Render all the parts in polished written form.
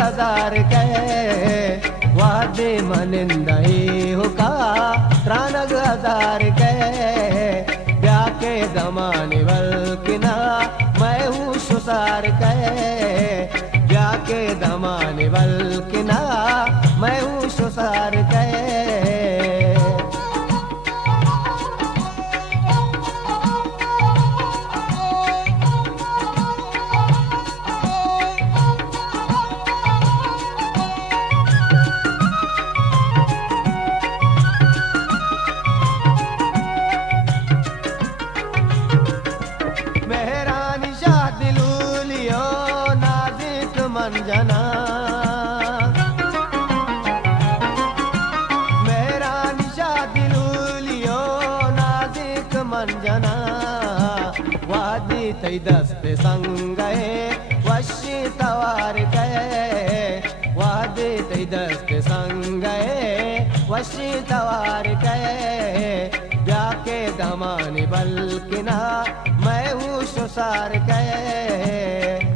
हजार के वादे मनिंदई हुका त्रानग हजार के ब्याके दमाने वल किना मैं हूँ सुसार के ब्याके दमाने वल किना मैं हूँ सुसार के मंजना मेरा निशा दिलुलियो नाजिक मंजना वादी तई दस्ते संग गए वशी तवार गए वादी तई दस्ते संग गए वशी तवार गए ब्याके दमाने बल्किना मैं हूँ सुसार गए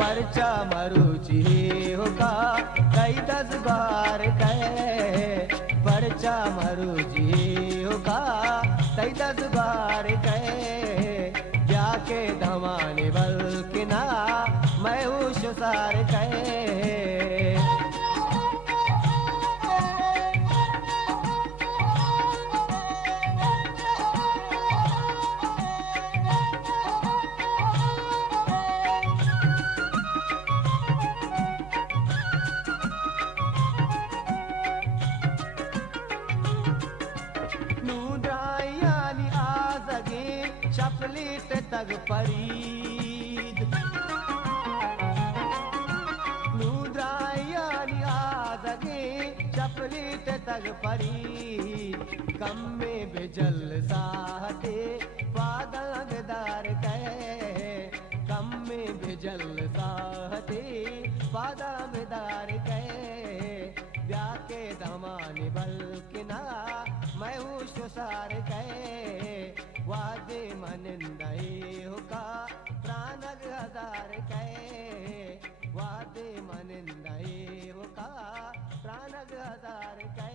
परचा मरुचि होगा कई 10 बार कहे परचा मरुचि होगा कई 10 बार कहे जाके धमाने बल्किना मैं हूँ सुसार कहे शपलीट तग परीद नूद्रायानी आदगे शपलीट तग परीद कम में बेजल साहते पादागदार कहे कम में बेजल साहते पादागदार कहे ब्याके दमाने बल्किना मैं हूँ सुसार कहे वादे मनिंदई हुका त्रानग हजार कहे वादे मनिंदई हुका त्रानग हजार कहे